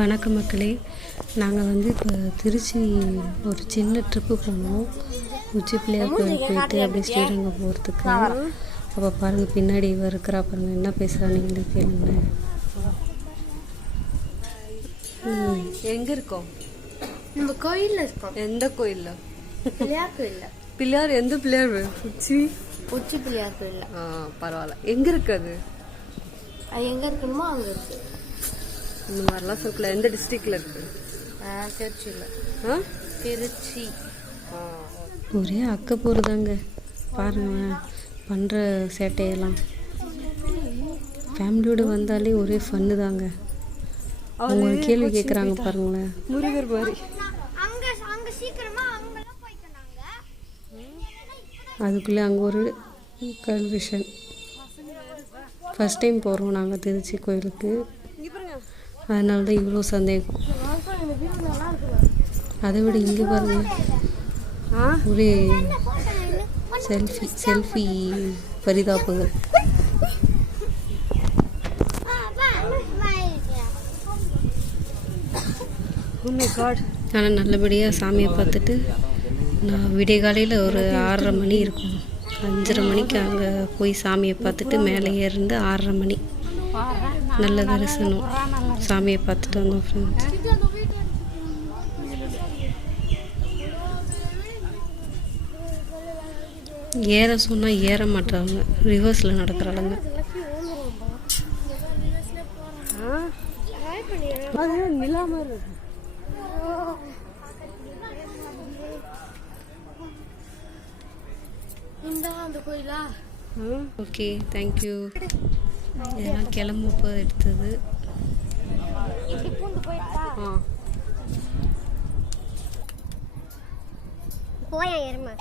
வணக்கம் மக்களே, நாங்கள் வந்து இப்போ திருச்சி ஒரு சின்ன ட்ரிப்பு போனோம். உச்சி பிள்ளையார் கோயில் போயிட்டு அப்படியே ஸ்ரீரங்கம் போகிறதுக்கு. அப்போ பாருங்கள், பின்னாடி இவ இருக்கிறா பாருங்கள், என்ன பேசுகிறா நீங்களே கேளுங்க. எங்கே இருக்கோம்? நம்ம கோயிலில் இருக்கோம். எந்த கோயிலில்? பிள்ளையார் கோயிலில். பிள்ளையார் எந்த பிள்ளையார்? உச்சி பிள்ளையார் கோயிலில். பரவாயில்ல. எங்கே இருக்கு அது? அது எங்கே இருக்கணுமோ அங்கே இருக்கு. இந்த மாதிரிலாம் சொல்லல. எந்த டிஸ்ட்ரிக்டில் இருக்கு? திருச்சியில். திருச்சி. ஒரே அக்க போகிறதாங்க பாருங்க, பண்ணுற சேட்டையெல்லாம். ஃபேமிலியோடு வந்தாலே ஒரே ஃபன்னு தாங்க. அவங்க கேள்வி கேட்குறாங்க பாருங்களேன், முருகர் மாதிரி. அதுக்குள்ளே அங்கே ஒரு கன்ஃபியூஷன். ஃபஸ்ட் டைம் போகிறோம் நாங்கள் திருச்சி கோயிலுக்கு, அதனால தான் இவ்வளோ சந்தேகம். அதை விட இங்கே பாருங்கள், ஒரே செல்ஃபி பரிதாபங்கள். ஆனால் நல்லபடியாக சாமியை பார்த்துட்டு நான் விடிய காலையில் ஒரு 6:30 மணி இருக்கும், 5:30 மணிக்கு அங்கே போய் சாமியை பார்த்துட்டு மேலே ஏறிந்து 6:30 மணி நல்ல தரிசனம் சாமியை பார்த்துட்டு வந்தோம் ஃப்ரெண்ட்ஸ். ஏற சொன்னால் ஏற மாட்டாங்க, ரிவர்ஸில் நடக்கிறாங்க. Okay, thank you. இதெல்லாம் கிளம்பப்போ எடுத்தது. போயா எருமை.